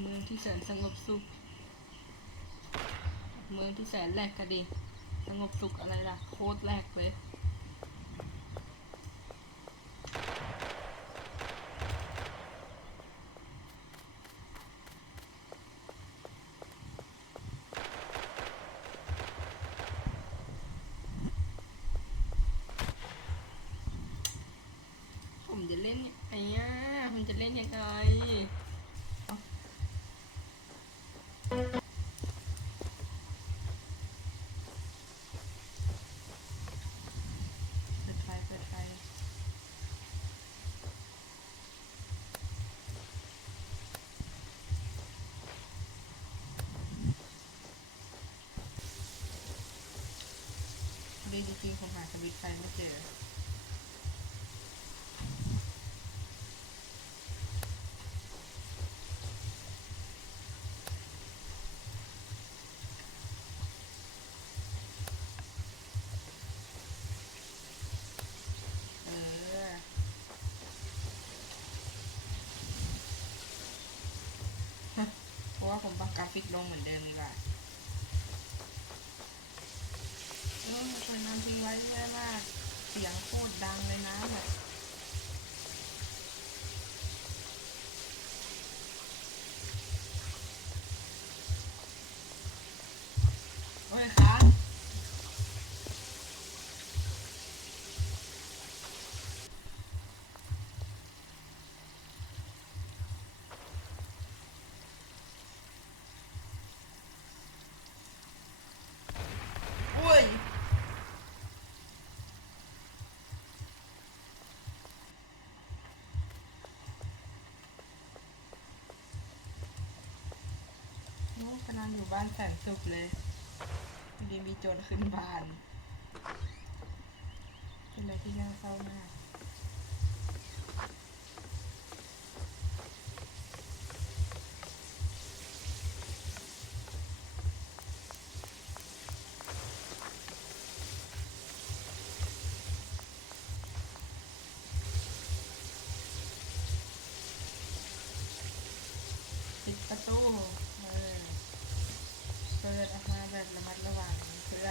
เมืองที่แสนสงบสุข เมืองที่แสนแรกก็ดี สงบสุขอะไรล่ะ โคตรแรกเลยผมจะเล่นไอ้ย่ามันจะเล่นยังไงเอ้าเปิดไฟเปิดไฟ เรื่อจริงๆผมหาสวิตช์ไฟไม่เจอเพราะว่าผมปรับกราฟิกลงเหมือนเดิมดีกว่า เออช่วยน้ำทิ้งไว้แย่มากเสียงโคตรดังเลยนะแบบอ้ยค้าง อุ้ย โอยู่บ้านแสนสุขเลยดีมีโจรขึ้นบ้าน เป็นอะไรที่น่าเศร้ามาก ปิดประตูเออเปิดออกมาแบบระมัดระวังเพื่อ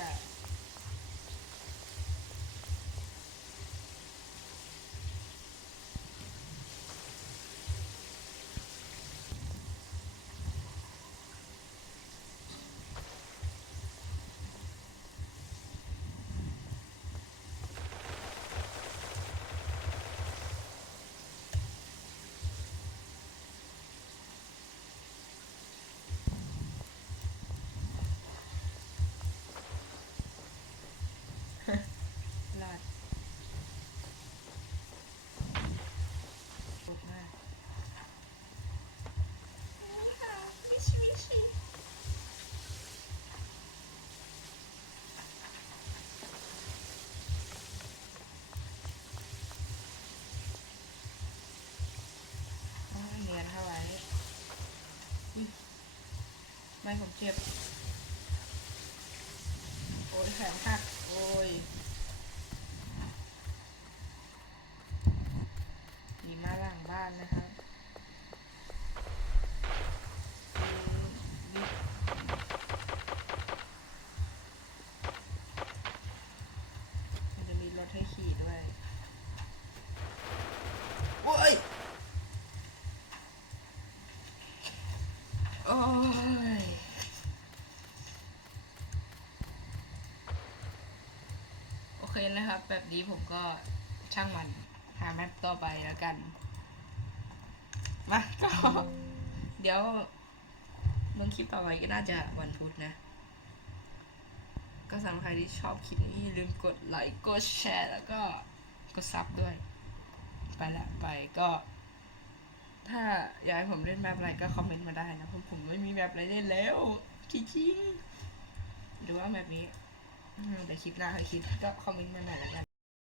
รอดปวดมากต้ อนเข้าไว้ไม่ผมเจ็บ โอ้ยแขนหัก โอ้ย มีมาหลังบ้านนะครับอืมนี่มันจะมีรถให้ขี่ด้วย โอ้ย โอ้ย โอเคนะครับ แบบนี้ผมก็ช่างมันหาแมปต่อไปแล้วกันมาก็เดี๋ยวเมื่อคลิปต่อไปก็น่าจะวันพุธนะ ก็สำหรับใครที่ชอบคลิปนี้อย่าลืมกดไลค์กดแชร์แล้วก็กดซับด้วย ไปละไปก็ ถ้าอยากให้ผมเล่นแบบอะไรก็คอมเมนต์มาได้นะเพราะผมไม่มีแบบอะไรเล่นแล้วจริงๆหรือว่าแบบนี้ อืมแต่คลิปหน้าใครคิดก็คอมเมนต์มาหน่อยแล้วกัน